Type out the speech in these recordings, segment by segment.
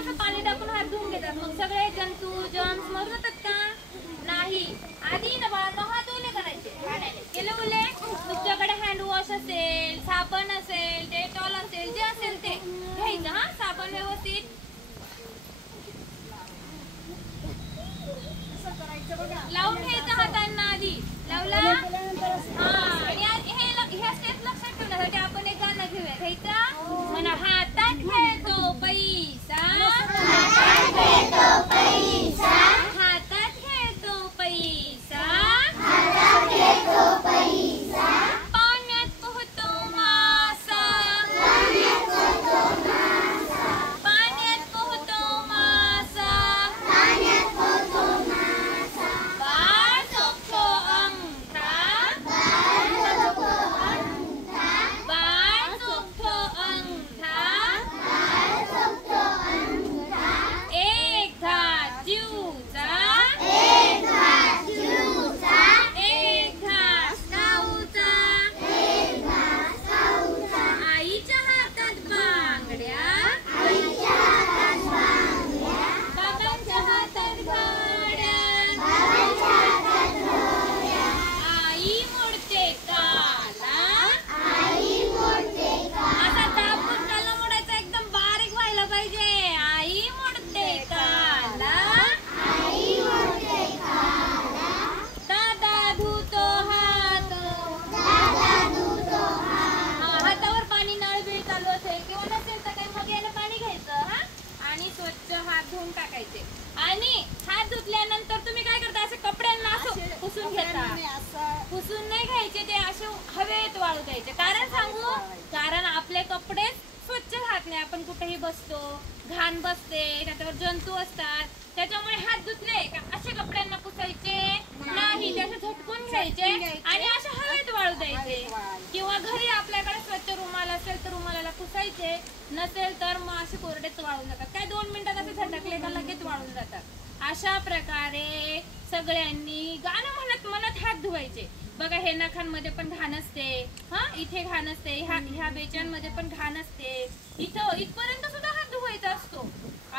असं पाणी टाकून हात धुवून घेतात, मग सगळे जंतू जर्म्स मरून जातात का? नाही. आधी ना बाळांनो हात ओले करायचे पाण्याने. केले ओले? तुमच्याकडे हँड वॉश असेल, साबण असेल, डेटॉल असेल, जे असेल ते घ्यायचं. हा, साबण व्यवस्थित लावून घ्यायचं हातांना आधी. लावला? हा. आणि ह्या स्टेप लक्षात ठेवण्यासाठी आपण एक गाणं घेऊया. घ्यायचं म्हणा, हातात खेळतो पैसा, हातात खेळतो पैसा, हातात खेळतो पैसा, हातात खेळतो पैसा, पाण्यात पोहतो मासा, पाण्यात पोहतो मासा, पाण्यात पोहतो मासा, पाण्यात पोहतो मासा, बाळ चोखतो अंगठा, बाळ चोखतो अंगठा, बाळ चोखतो अंगठा, बाळ चोखतो अंगठा, एक घास जीवचा, एक घास जीवचा, एक घास खाऊचा, एक घास खाऊचा, आईच्या हातात बांगड्या, आईच्या हातात बांगड्या, बाबांच्या हातात घड्या, बाबांच्या हातात घड्या, आई मोडते काला, आई मोडते काला, असा दाबून काला मोडायचा, एकदम बारीक व्हायला पाहिजे. आई मोडते काला, आई मोडते काला, दादा धुतो हात, दादा धुतो हात, हातावर पाणी नळ बीळ चालू असेल किंवा नसेल तर काही मग यानं पाणी घ्यायचं. हा, आणि स्वच्छ हात धुवून टाकायचे. आणि हात धुतल्यानंतर तुम्ही काय करता, असे कपड्यांना असं पुसून घेता. पुसून नाही घ्यायचे, ते असे हवेत वाळू द्यायचे. कारण सांगू, कारण आपले कपडे स्वच्छ राहत नाही. आपण कुठेही बसतो, घाण बसते, त्याच्यावर जंतू असतात. त्याच्यामुळे हात धुतले का असे कपड्यांना पुसायचे नाही, त्याचे झटकून घ्यायचे आणि असे हवेत वाळू द्यायचे. किंवा घरी आपल्याकडे स्वच्छ रुमाल असेल तर रुमालाला पुसायचे, नसेल तर मग असे कोरडेच वाळून जातात. काय 2 मिनिटात असे झटकले का लगेच वाळून जातात. अशा प्रकारे सगळ्यांनी गाणं म्हणत म्हणत हात धुवायचे. बघा, हे नखांमध्ये पण घाण असते, हा, इथे घाण असते, ह्या बेचांमध्ये पण घाण असते, इथं इथपर्यंत सुद्धा हात धुवायचा असतो.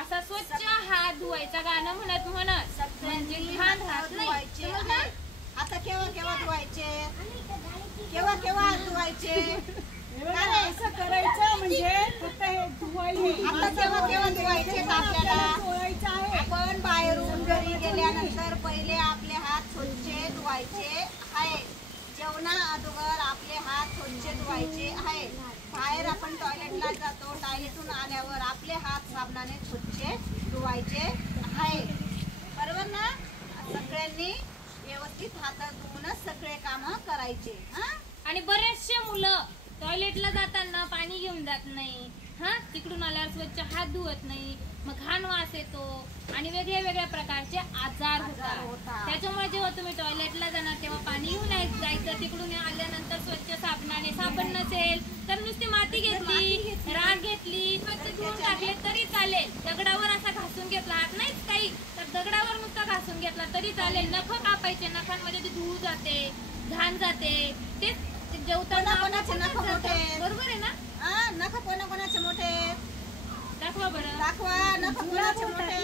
असा स्वच्छ हात धुवायचा गाणं म्हणत म्हणत, म्हणजे घाण राहत नाही. आता केव्हा केव्हा धुवायचे, केव्हा केव्हा हात धुवायचे, असं करायचं म्हणजे फक्त हे धुवायचे. आता केव्हा केव्हा धुवायचे आपल्याला. चोळायचं आहे. आपण बाहेरून घरी गेल्यानंतर पहिले आपले हात स्वच्छ धुवायचे आहे. जेवणा अगोदर आपले हात स्वच्छ धुवायचे आहे. बाहेर आपण टॉयलेटला जातो, टॉयलेटून आल्यावर आपले हात साबणाने स्वच्छ धुवायचे आहे. बरोबर ना? सगळ्यांनी व्यवस्थित हात धुवूनच सगळे काम करायचे. आणि बरेचसे मुलं टॉयलेटला जाताना पाणी घेऊन जात नाही, हा, तिकडून आल्यावर स्वच्छ हात धुवत नाही, मग घाण वास येतो आणि वेगळ्या वेगळ्या प्रकारचे आजार होतात. त्याच्यामुळे जेव्हा तुम्ही टॉयलेटला जाणार तेव्हा पाणी घेऊन जायचं. तिकडून आल्यानंतर स्वच्छ साबणाने, साबण नसेल तर नुसती माती घेतली, राख घेतली, स्वच्छ धुवून टाकले तरी चालेल. दगडावर असा घासून घेतला, हात नाहीच काही तर दगडावर नुसता घासून घेतला तरी चालेल. नख कापायचे, नखांमध्ये ती धूळ जाते, घाण जाते. तेच जेवताना कोणाचे नख मोठे, बरोबर आहे ना? नख कोणाकोणाचे मोठे दाखवा बरं, दाखवा. नख कोणाचे मोठे.